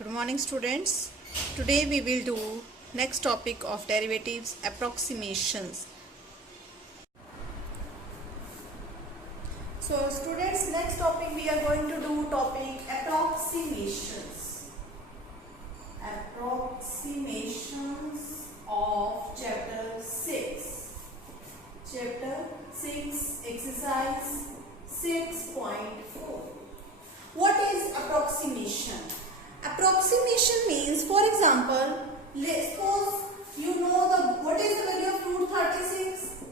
Good morning students. Today we will do next topic of derivatives, approximations. So students, next topic we are going to do topic approximations. Approximations of chapter 6. Chapter 6 exercise 6.4. What is approximation? Approximation means, for example, let's suppose you know what is the value of root 36?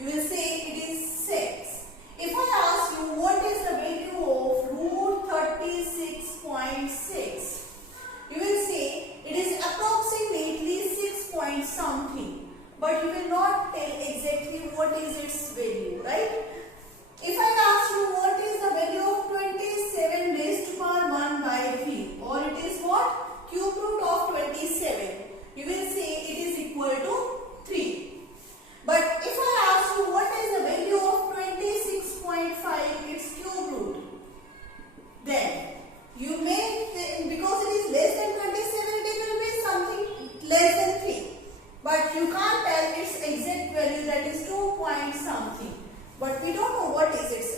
You will say it is 6. If I ask you what is the value of root 36.6, you will say it is approximately 6 point something, but you will not tell exactly what is its value, right? If I ask you what is the value of 27 raised to power 1 by 3, or it is what? Cube root of 27, you will say it is equal to 3. But if I ask you what is the value of 26.5, its cube root, then you may, because it is less than 27, it will be something less than 3. But you can't tell its exact value, that is 2 point something. But we don't know what is its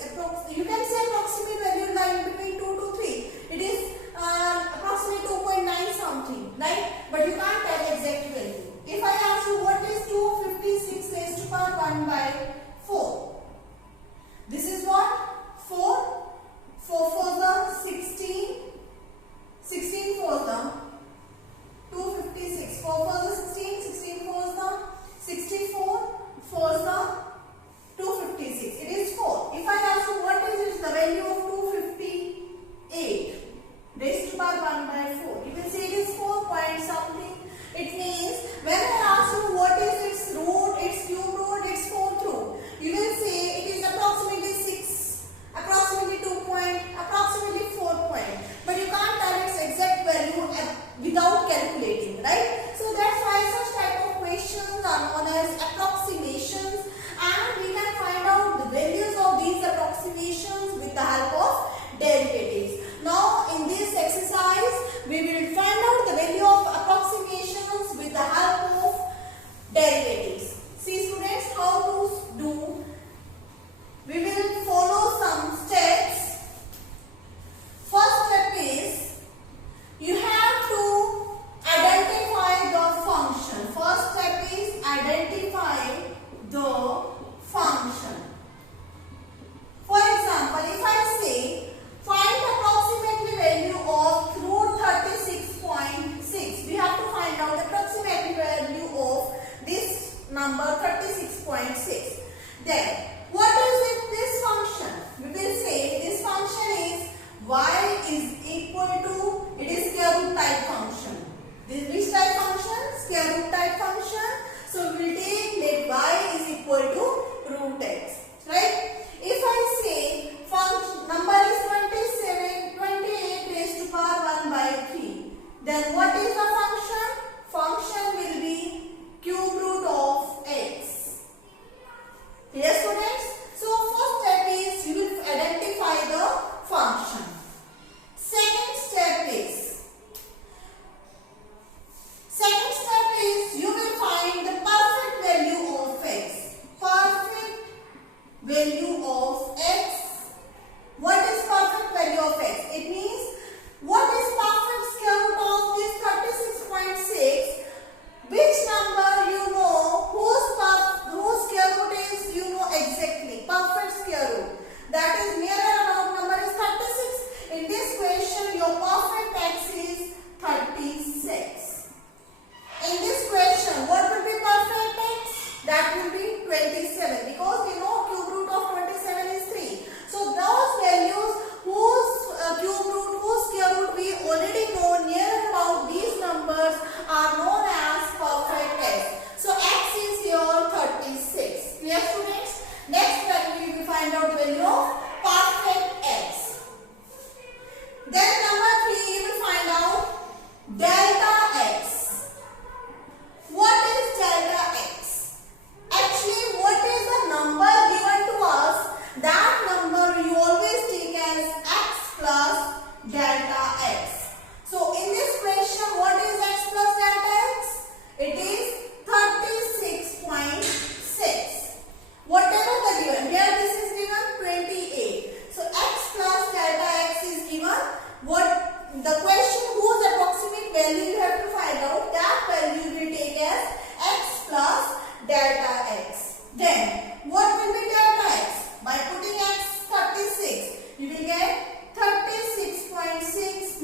you can say approximate value lying between 2 to 3. It is approximately 2.9 something, right? But you can't tell exact value. If I ask you what is 256 raised to power 1 by 4, this is what? 4 for the 16 for the 256, 4 for the 16 for the 64 for the 256. It is 4. If I ask you what is it, the value of 258 raised to power 1 by 4, you will say it is 4 point something. It means when I ask you what is its root, its cube root, its fourth root, you will say it is approximately 6, approximately 2 point, approximately 4 point. But you can't tell its exact value without calculating, right? So that's why such type of questions are known as approximations, and we can find out the values of these approximations with the help of derivatives. Now in this exercise we will find out the value of approximations with the help of derivatives. See students, how to do? We will follow some steps. First step is you have to identify the function. First step is identify the function. For example, if I say find approximately value of root 36.6, we have to find out approximately value of this number 36.6. Then what is this function? We will say this function is y is equal to, it is square root type function. This which type function? Square root type function. So we will take that y is equal to root x, right? If I say function number is 28 raised to power 1 by 3, then what is the function? Function will be cube root of x. Clear students? So first step is you will identify the function. Second step is you will find the perfect value of x. Perfect value of x. What is perfect value of x? It means what is perfect square root of this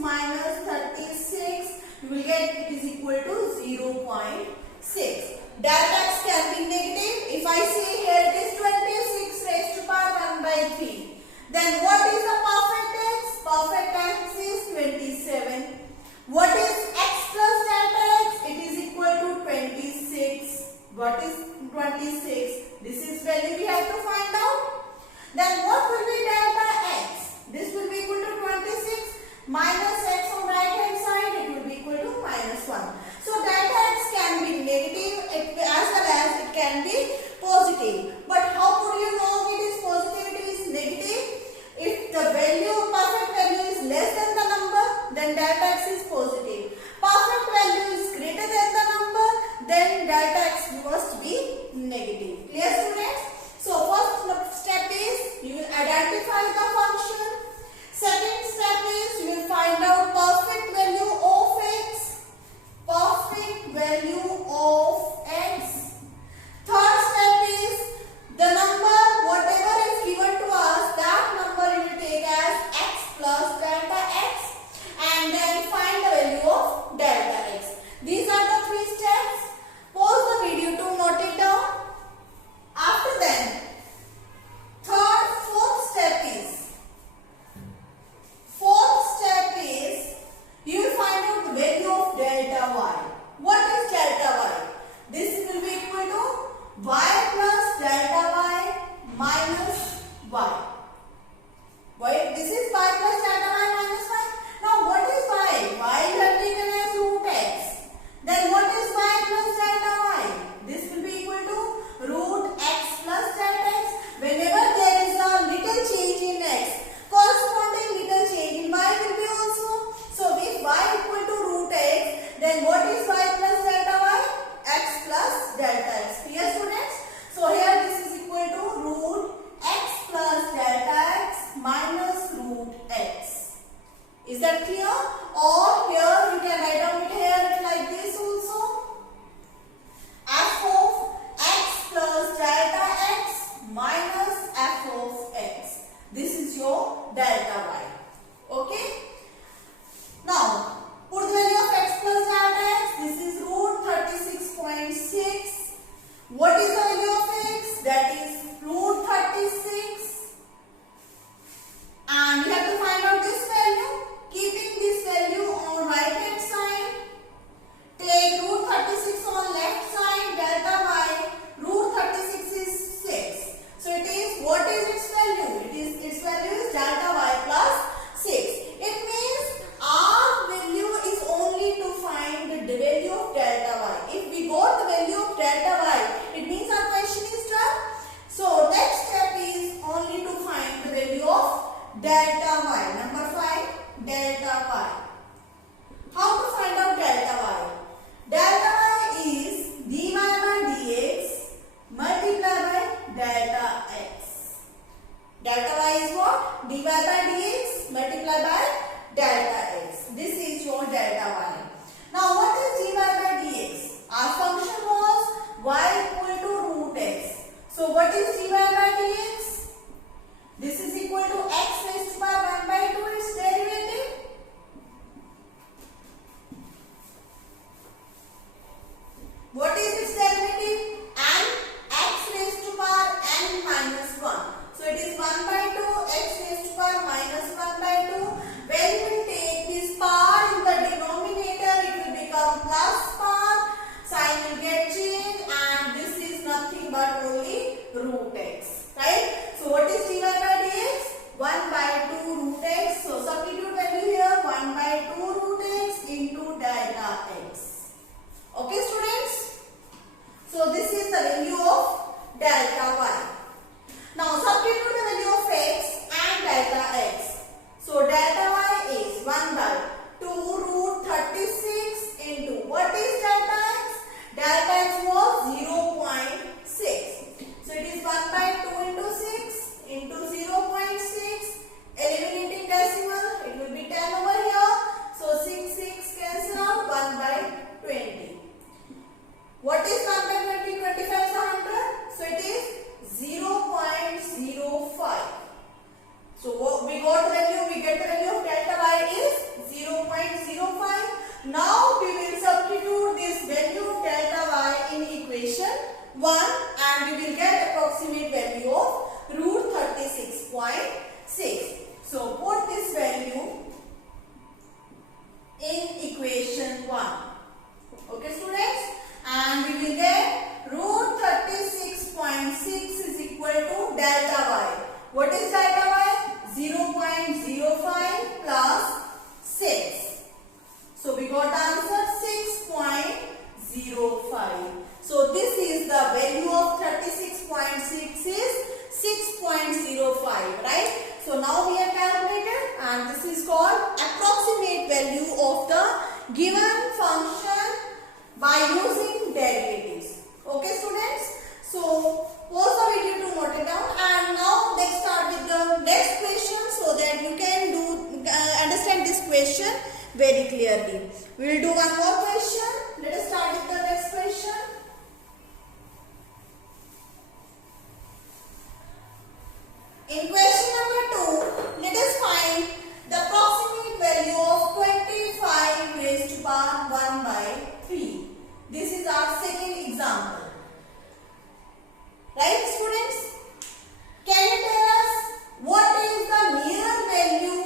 minus 36, you will get it is equal to 0.6. Delta x can be negative. If I say here it is 26 raised to power 1 by 3, then what is the perfect x? Perfect x is 27. What is x plus delta x? It is equal to 26. What is 26? This is value we have to find out. Then what will be delta x? This will be equal to 26 minus x on right hand side. It will be equal to minus 1. So delta x can be negative as well as it can be positive. But how could you know it is positive, it is negative? If the value, perfect value is less than the number, then delta x is positive. Perfect value is greater than the number, then delta x must be negative. Clear, students? So first step is you will identify the function. Second step is you will find out perfect value of x. Perfect value of x. Third step is the number, whatever is given to us, that number you will take as x plus delta x, and then find the value of delta x. These are the three steps. Pause the video to note it down. After then, fourth step is you will find out the value of delta y. What is delta y? This will be equal to y plus delta y minus y. This is y plus delta y minus y. Now what is y? Y is taken as root x. in equation 1. Okay students, and we will get root 36.6 is equal to delta y. What is delta y? 0.05 plus 6. So we got the answer 6.05. So this is the value of 36.6 is 6.05, right? So now we have calculated, and this is called approximate value of the given function by using derivatives. Okay students? So pause the video to note it down, and now let's start with the next question so that you can understand this question very clearly. We will do one more question. Let us start with the next question. In question number 2, let us find the approximate value of 25 raised to power 1 by 3. This is our second example. Right students? Can you tell us what is the near value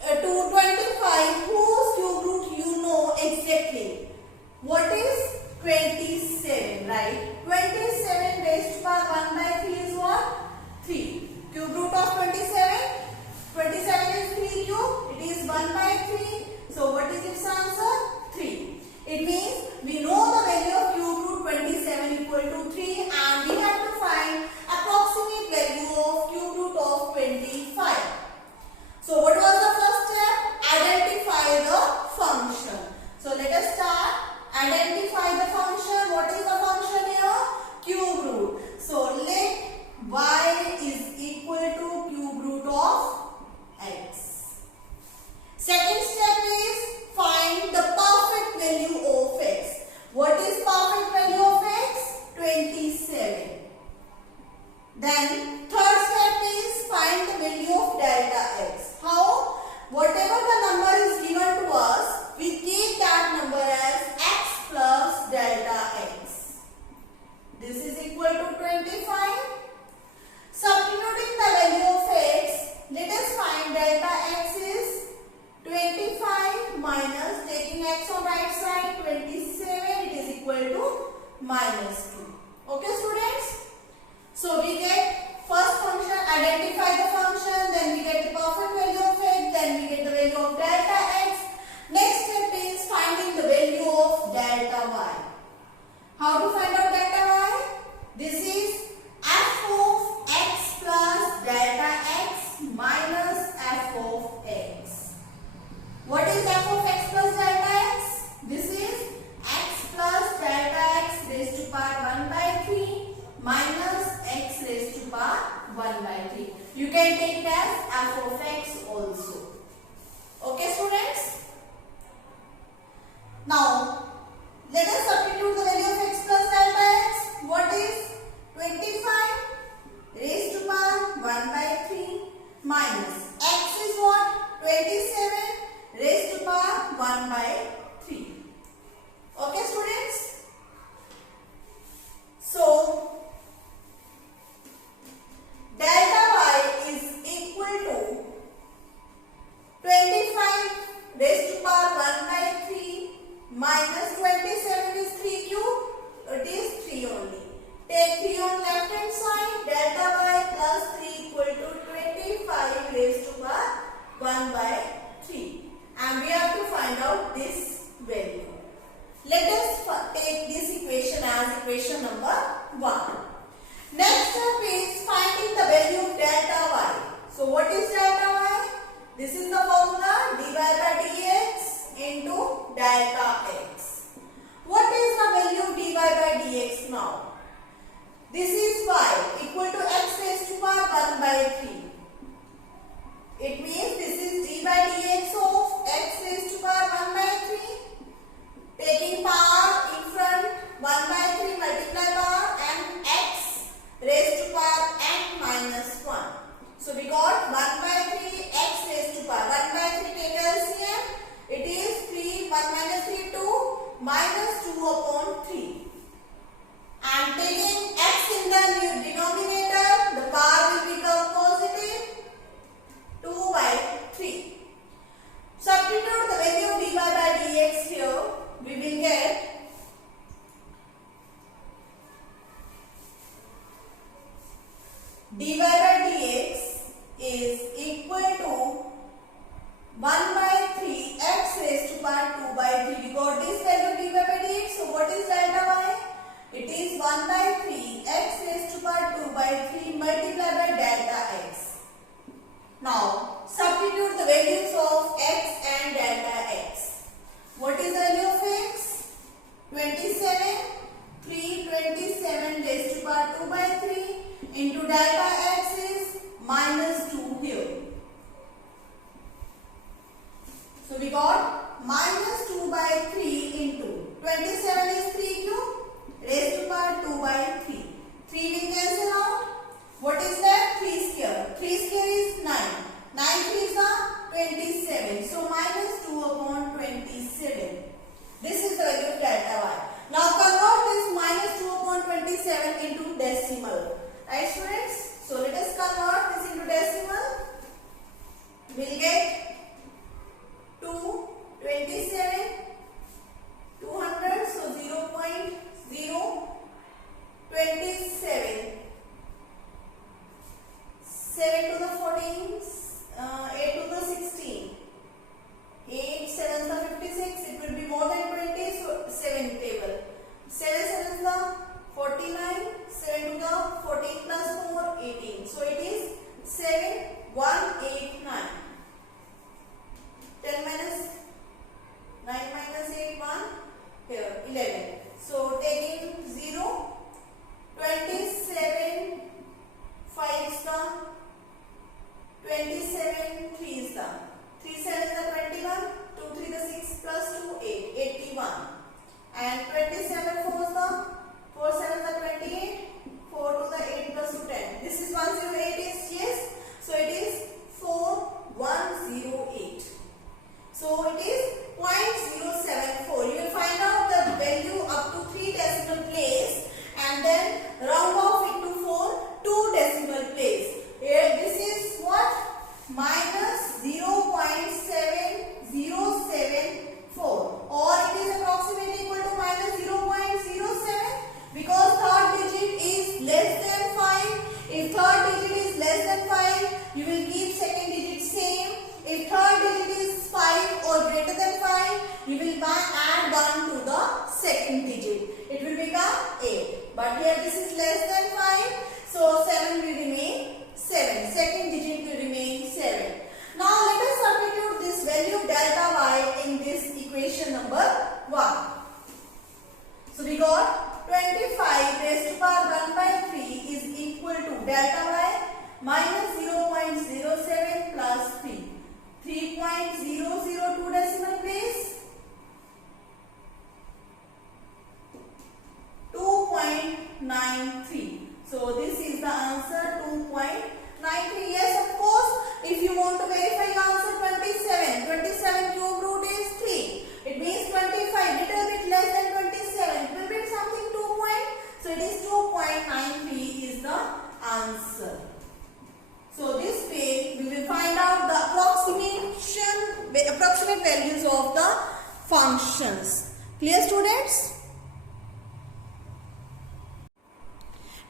to 25 whose cube root you know exactly? What is 27, right? 27 raised to power 1 by 3 is what? 3. Cube root of 27? 27 is 3 cube. It is 1 by 3. So what is its answer? 3. It means we know the value of cube root 27 equal to 3, and we have to find approximate value of cube root of 25. So what was the first step? Identify the function. So let us start. Identify the function. What is the function here? Cube root. So let y is equal to cube root of x. Second step is find the perfect value of x. What is perfect value of x? 27. Then third step is find the value of delta x. How? Whatever the number is given to us, we take that number as x plus delta x. This is equal to 25. Substituting the value of x, let us find delta x is 25 minus, taking x on right side, 27, it is equal to minus 2. Okay students? So we get first function, identify the function, then we get the perfect value of x, then we get the value of delta x. Next step is finding the value of delta y. How to find out delta y? This is f of x plus delta x minus f of x. What is f of x plus delta x? This is x plus delta x raised to power 1 by 3 minus x raised to power 1 by 3. You can take it as f of x also. Okay students? Now let us substitute the value of x plus delta x. What is 25 raised to power 1 by 3 minus x is what? 27 raised to power 1 by 3. Okay students? So delta y is equal to 25 raised to power 1 by 3 minus 27 is 3 cube. It is 3 only. Take 3 on left hand side. Delta y plus 3 equal to 25 raised to power 1 by 3. And we have to find out this value. Let us take this equation as equation number 1. Next step is finding the value of delta y. So what is delta y? This is the formula dy by dx into delta x. What is the value of dy by dx now? This is y equal to x raised to power 1 by 3. It means this is d by dx of x raised to power 1 by 3. Taking power in front, 1 by 3 multiply power and x raised to power n minus 1. So we got 1 by 3 x raised to power 1 by 3 take LCM. It is 3, 1 minus 3, 2 minus 2 upon 3. And taking x in the denominator, the power will become positive 2 by 3. Substitute the value of 1 by 3 x raised to power 2 by 3 multiplied by delta x. Now substitute the values of x and delta x. What is the value of x? 27. 327 raised to power 2 by 3 into delta x is minus 2 here. So we got minus 2 by 3 into 27 is 3 cube raised to power 2 by 3. 3 will cancel out. What is that? 3 square. 3 square is 9. 9 3s are 27. So minus 2 upon 27. This is the value of delta y. Now convert this minus 2 upon 27 into decimal. Right students? So let us convert this into decimal. We will get 2, 27, 200. So 0.027. 7 to the 14, 8 to the 16. 8 7s are 56. It will be more than 20. So 7 table. 7 7s are 49. 7 to the 14 plus 4 18. So it is 7 1 8 9. 10 minus 9 minus 8 1 here 11. So taking 0 27 5 is done. 27 3 is done. 3 7 is the 21. 2 3 the 6 plus 2 8 81. And 27 4 is the 4 7 is the 28. 4 to the 8 plus 2 10. This is 108 is yes. So it is 4108. So it is 0.074. You will find out the value up to 3 decimal place and then round off it to 2 decimal place. Here this is what? Minus 0.7074 or it is approximately equal to minus 0.07 because third digit is less than 5. If third digit is less than 5, you will keep second digit same. If third digit is 5 or greater than 5, you will add 1 to the second digit. It will become 8. But here this is less than 5, so 7 will remain 7. Second digit will remain 7. Now let us substitute this value of delta y in this equation number 1. So we got 25 raised to power 1 by 3 is equal to delta y minus 0.07 plus 3. 3.002 decimal place. 2.93. So this is the answer 2.93. Yes, of course, if you want to verify the answer 27. 27 cube root is 3. It means 25, little bit less than 27. It will be something 2 point. So it is 2.93 is the answer. So this way we will find out the approximate values of the functions. Clear students?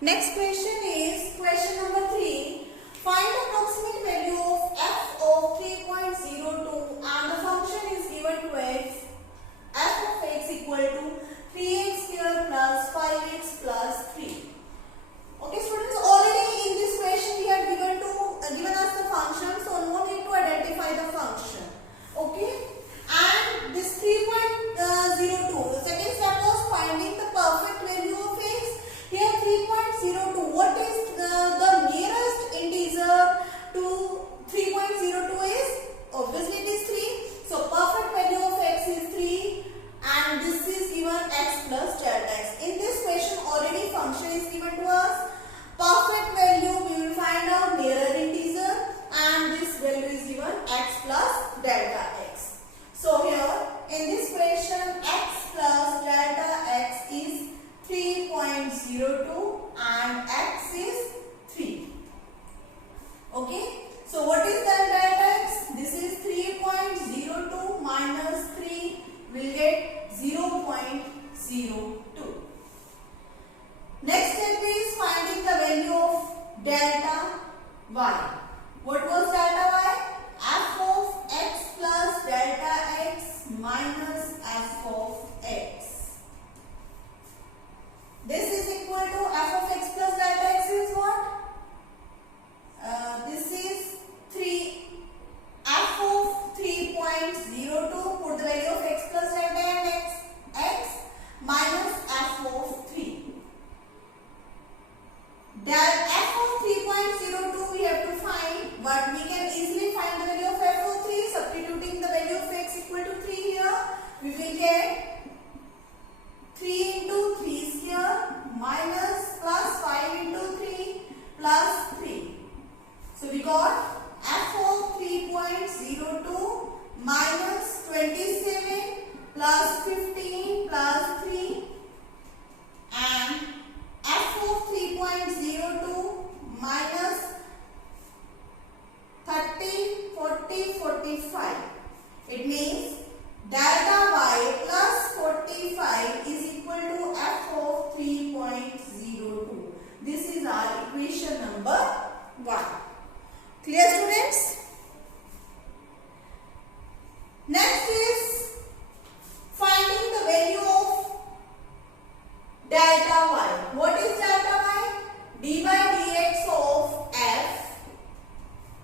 Next question is question number 3. Find the approximate value of f of 3.02 and the function is given to x. F of x equal to 3x square plus 5x plus 3. Okay students, already in this question we have given us the function, so no need to identify the function. Okay, and this 3.02, second step was finding the perfect value of x. Here 3.02, what is the nearest integer to 3.02 is? Obviously it is 3. So perfect value of x is 3 and this is given x plus delta x. In this question already function is given to us. Perfect value we will find out nearer integer and this value is given x plus delta x. So here in this question x plus delta x is 3.02 and x is 3. Okay. So what is the delta x? This is 3.02 minus 3 will get 0.02. Next step is finding the value of delta y. What was delta y? F of x plus delta x minus f of x. This is equal plus 15 plus 3 and f of 3.02 minus 30, 40, 45. It means delta y plus 45 is equal to f of 3.02. This is our equation number 1. Clear, students? Next is finding the value of delta y. What is delta y? dy dx of f.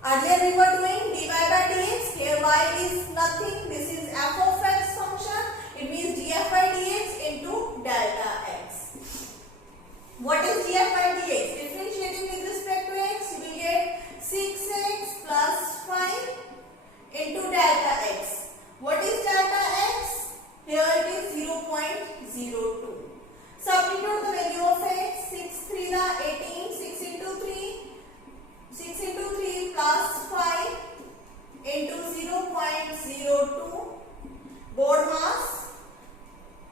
Earlier we were doing dy by dx. Here y is nothing. This is f of x function. It means df by dx into delta x. What is df by dx? Differentiating with respect to x, you will get 6x plus 5 into delta x. What is delta x? Here it is 0.02. Substitute the value of x. 6 3 18. 6 into 3. 6 into 3 plus 5 into 0.02. Board mass.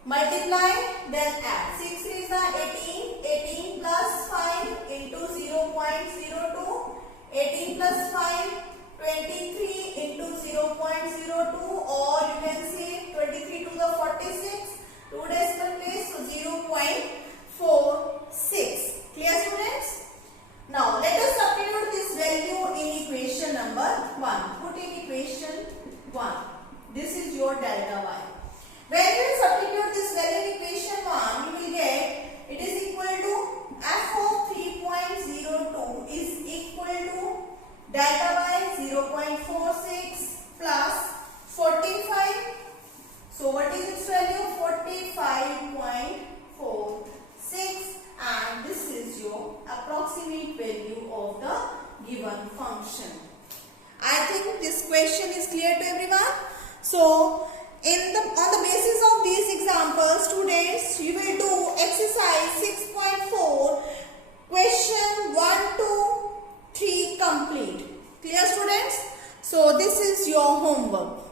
Multiply, then add. 6 3 is 18. 18 plus 5 into 0.02. 18 plus 5, 23 into 0.02, or you can say 23 to the 46. 2 decimal place, so 0.46. Clear, students? Now let us substitute this value in equation number 1. Put in equation 1. This is your delta y. When you substitute this value in equation 1, you will get it is equal to f of 3.02 is equal to delta y 0.46 plus 45. So what is its value? 45.46, and this is your approximate value of the given function. I think this question is clear to everyone. So on the basis of these examples, students, you will do exercise 6.4, question 1 to 3 complete. Clear, students? So this is your homework.